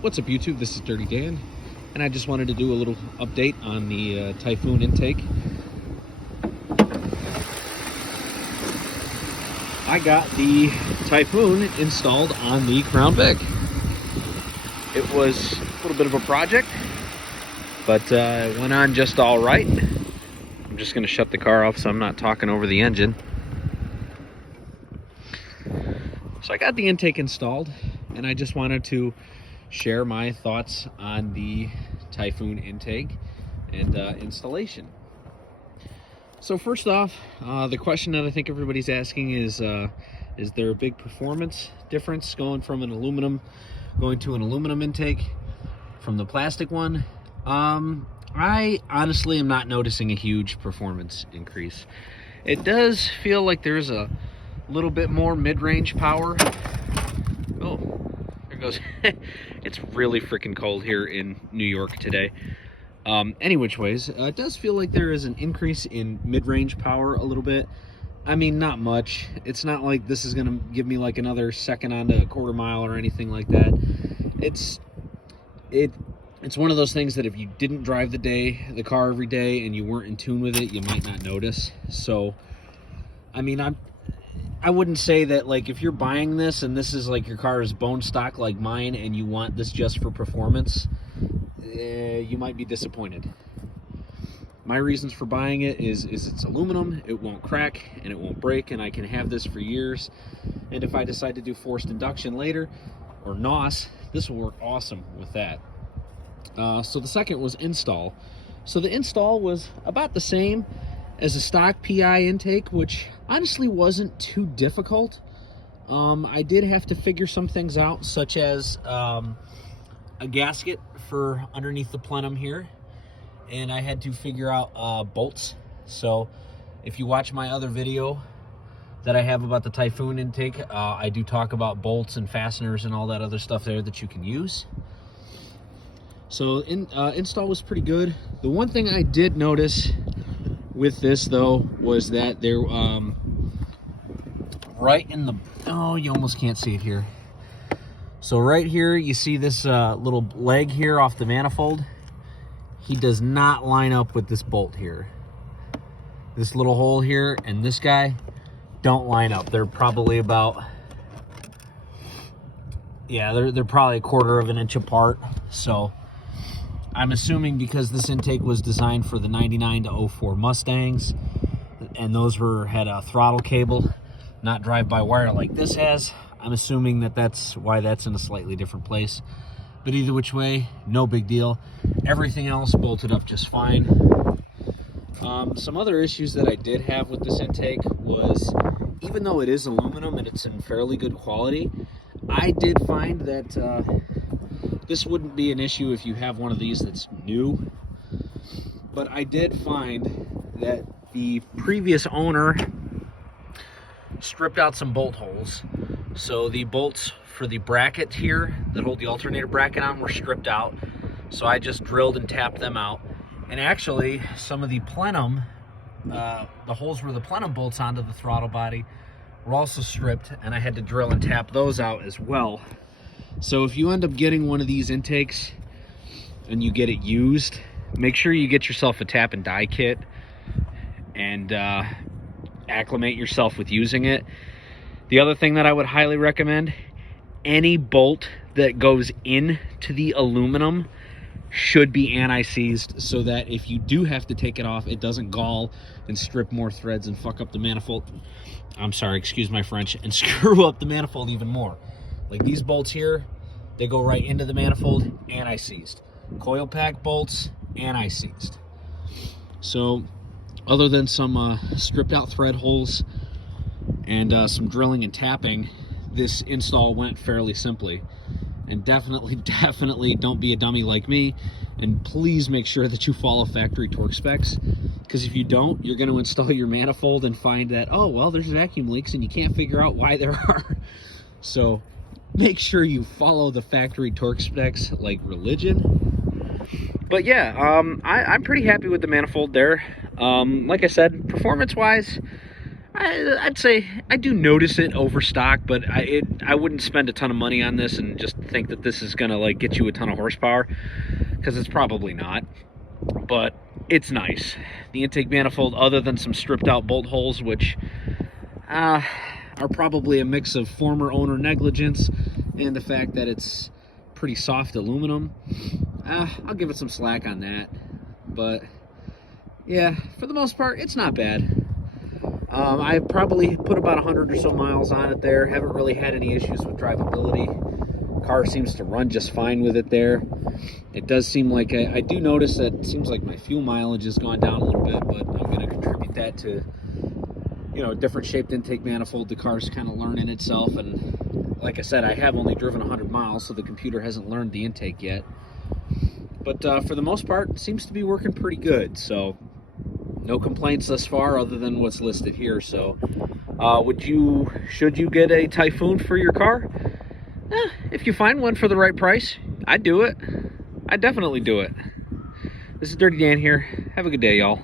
What's up, YouTube? This is Dirty Dan, and I just wanted to do a little update on the Typhoon intake. I got the Typhoon installed on the Crown Vic. It was a little bit of a project, but it went on just all right. I'm just going to shut the car off so I'm not talking over the engine. So I got the intake installed, and I just wanted to share my thoughts on the Typhoon intake and installation. So first off, the question that I think everybody's asking is there a big performance difference going to an aluminum intake from the plastic one? I honestly am not noticing a huge performance increase. It does feel like there's a little bit more mid-range power. Oh, there goes. It's really freaking cold here in New York today. Any which ways, it does feel like there is an increase in mid-range power a little bit. I mean, not much. It's not like this is gonna give me like another second onto a quarter mile or anything like that. It's one of those things that if you didn't drive the car every day and you weren't in tune with it, you might not notice. So, I mean, I wouldn't say that, like, if you're buying this and this is like your car is bone stock like mine and you want this just for performance, you might be disappointed. My reasons for buying it is it's aluminum, it won't crack and it won't break, and I can have this for years. And if I decide to do forced induction later, or NOS, this will work awesome with that. So the second was install. So the install was about the same as a stock PI intake, which honestly wasn't too difficult. I did have to figure some things out, such as a gasket for underneath the plenum here, and I had to figure out bolts. So if you watch my other video that I have about the Typhoon intake, I do talk about bolts and fasteners and all that other stuff there that you can use. So install was pretty good. The one thing I did notice with this though was that there right in the, oh, you almost can't see it here. So right here you see this little leg here off the manifold. He does not line up with this bolt here. This little hole here and this guy don't line up. They're probably about, yeah, they're probably a quarter of an inch apart. So I'm assuming because this intake was designed for the 99 to 04 Mustangs, and those had a throttle cable, not drive-by-wire like this has, I'm assuming that that's why that's in a slightly different place. But either which way, no big deal. Everything else bolted up just fine. Some other issues that I did have with this intake was, even though it is aluminum and it's in fairly good quality, I did find that this wouldn't be an issue if you have one of these that's new. But I did find that the previous owner stripped out some bolt holes. So the bolts for the bracket here that hold the alternator bracket on were stripped out. So I just drilled and tapped them out. And actually, some of the plenum, the holes where the plenum bolts onto the throttle body were also stripped, and I had to drill and tap those out as well. So if you end up getting one of these intakes and you get it used, make sure you get yourself a tap and die kit and acclimate yourself with using it. The other thing that I would highly recommend, any bolt that goes into the aluminum should be anti-seized, so that if you do have to take it off, it doesn't gall and strip more threads and fuck up the manifold. I'm sorry, excuse my French, and screw up the manifold even more. Like these bolts here, they go right into the manifold, anti-seized. Coil pack bolts, anti-seized. So other than some stripped out thread holes and some drilling and tapping, this install went fairly simply. And definitely don't be a dummy like me, and please make sure that you follow factory torque specs, because if you don't, you're going to install your manifold and find that, oh well, there's vacuum leaks and you can't figure out why there are. So make sure you follow the factory torque specs like religion. But yeah, I'm pretty happy with the manifold there. Like I said, performance wise, I'd say I do notice it overstock, but I wouldn't spend a ton of money on this and just think that this is gonna like get you a ton of horsepower, because it's probably not. But it's nice. The intake manifold, other than some stripped out bolt holes, which are probably a mix of former owner negligence and the fact that it's pretty soft aluminum, I'll give it some slack on that. But yeah, for the most part, it's not bad. I probably put about 100 or so miles on it there. Haven't really had any issues with drivability. Car seems to run just fine with it there. It does seem like I do notice that it seems like my fuel mileage has gone down a little bit, but I'm going to contribute that to, you know, a different shaped intake manifold. The car's kind of learning itself, and like I said, I have only driven 100 miles, so the computer hasn't learned the intake yet. But for the most part, it seems to be working pretty good. So no complaints thus far, other than what's listed here. So should you get a Typhoon for your car? If you find one for the right price, I'd do it. I'd definitely do it. This is Dirty Dan here. Have a good day, y'all.